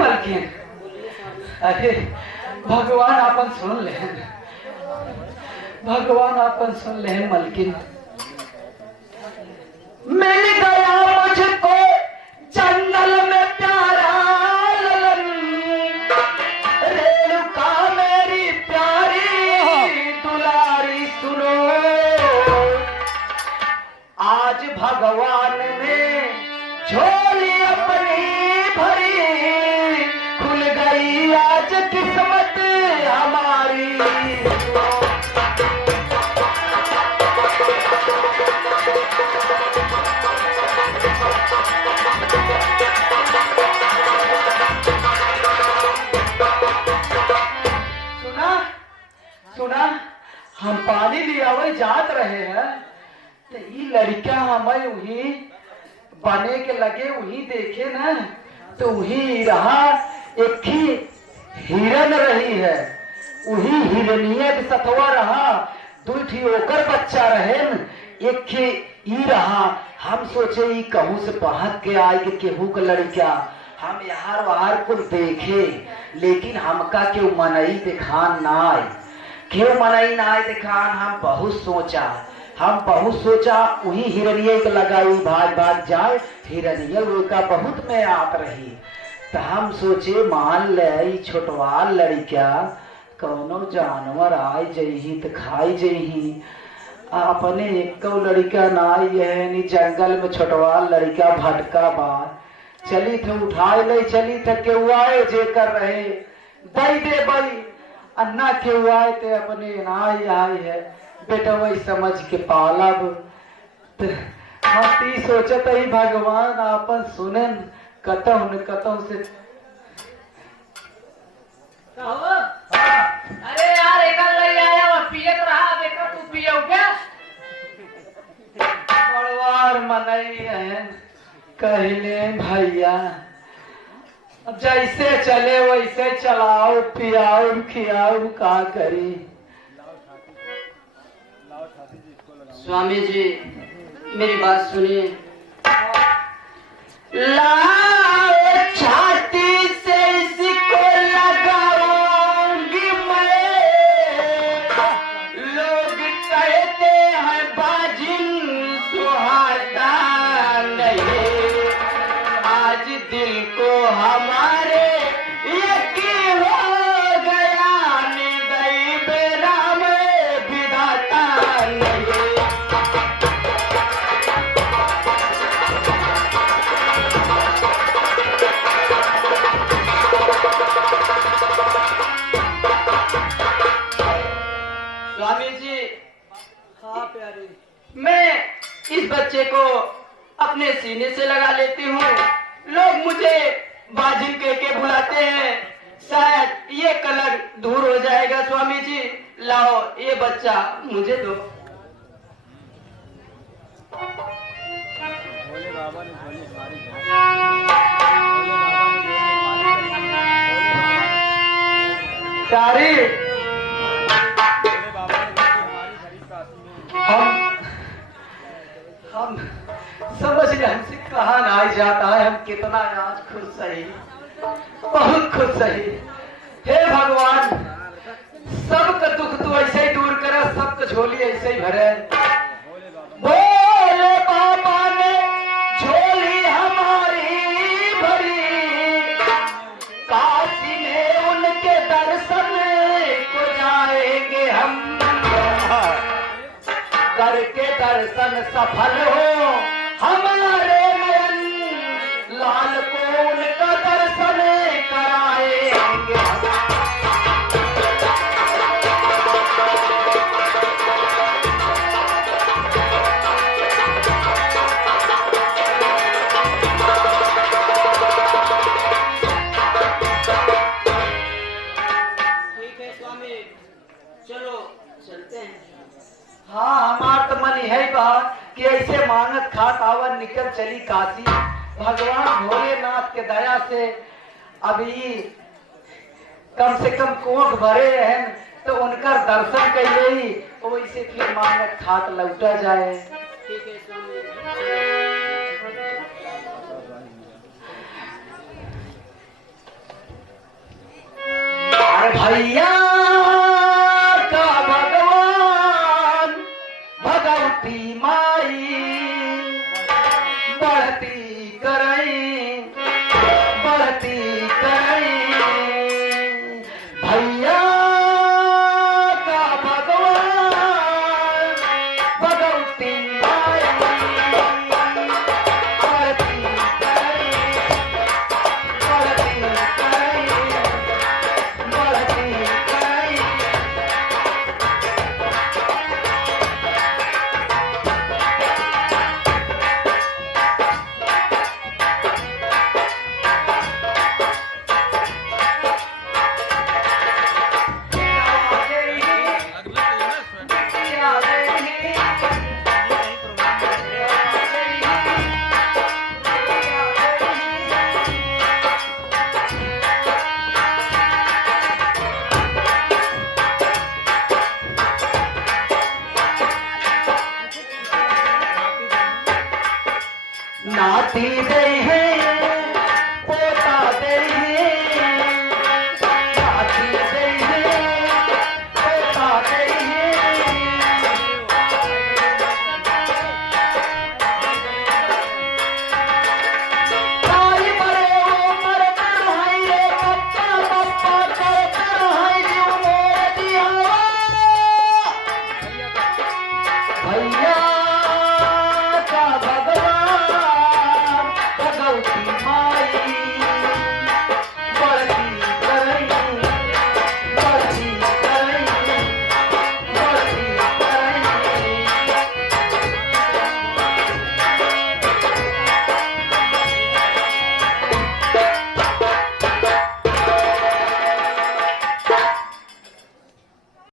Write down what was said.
मलकिन, अरे भगवान आपन सुन ले, भगवान आपन सुन ले मलकिन। मिल गया मुझको जंगल में प्यारा ललन, रेणुका मेरी प्यारी दुलारी सुनो, आज भगवान ने झोली अपनी भरी, खुल गई आज किस्मत हमारी। सुना हम पानी लिया हुए जात रहे हैं तो ये लड़का हमें वही बने के लगे, वही देखे ना तो वही रहा एक ही हिरन रही है, वही हिरनिया के सतवा रहा, दूठी ओकर बच्चा रहे न, एक ही ई रहा। हम सोचे ये कहूं से पहक के आए कि केहू का लड़का हम यार वार को देखे, लेकिन हमका क्यों मनई दिखान ना आए, क्यों मनई ना आए दिखान। हम बहुत सोचा वही हिरनिया के लगाई, भाग भाग जाए हिरनिया का बहुत में आत रही। तो हम सोचे मान ले छोटवा लड़का कौनो जानवर आई जही तो खाई जही, अपने एक लड़का ना ये जंगल में छोटवा लड़का भटका बा, चली थे उठाए ले चली थे के आए जे कर रहे दई दे बई अन्ना के आए थे अपने नाई आई है बेटा वही समझ के पालब। हम सोचत ही भगवान आपन सुनन कतहु न कतहु से। अरे यार एक आया पिए तो रहा, देखो तू पियो क्या? बड़वार मनई है कहले भैया, अब जैसे चले वैसे चलाओ पियाओ खियाओ का करी। स्वामी जी मेरी बात सुनिए। लाओ छाती से इसको लगाऊंगी मैं, लोग कहते हैं बाजिन सुहाता नहीं, आज दिल को हमारे यकीन हो गया, निदई बेरा में विधाता नहीं। स्वामी जी, हाँ प्यारी, मैं इस बच्चे को अपने सीने से लगा लेती हूँ, लोग मुझे बाजिन कह के बुलाते हैं, शायद ये कलर दूर हो जाएगा। स्वामी जी लाओ ये बच्चा मुझे दो। भोले बाबा ने झोली हमारी प्यारी, हम समझ ले हमसे कहा ना जाता है, हम कितना आज खुश सही, बहुत खुश सही। हे भगवान सबका दुख तू ऐसे ही दूर करे, सबका झोली ऐसे ही भरे। भोले बाबा ने झोली हमारी भरी, काशी में उनके दर्शन को जाएंगे हम, करके दर्शन सफल हो हमारे नयन, लाल को उनका दर्शन कराएंगे। ठीक है स्वामी, चलो चलते हैं। हाँ हमार तो मन है बात कि ऐसे मांगत खात आवन निकल चली काशी, भगवान भोलेनाथ के दया से अभी कम से कम कोख भरे हैं तो उनका दर्शन कैले ही वैसे फिर मांगत खात लौटा जाए। ठीक है स्वामी। भैया का भगवान भगवती माई बढ़ती करई भैया का भगवान भगवती माई बढ़ती करई नाती दे है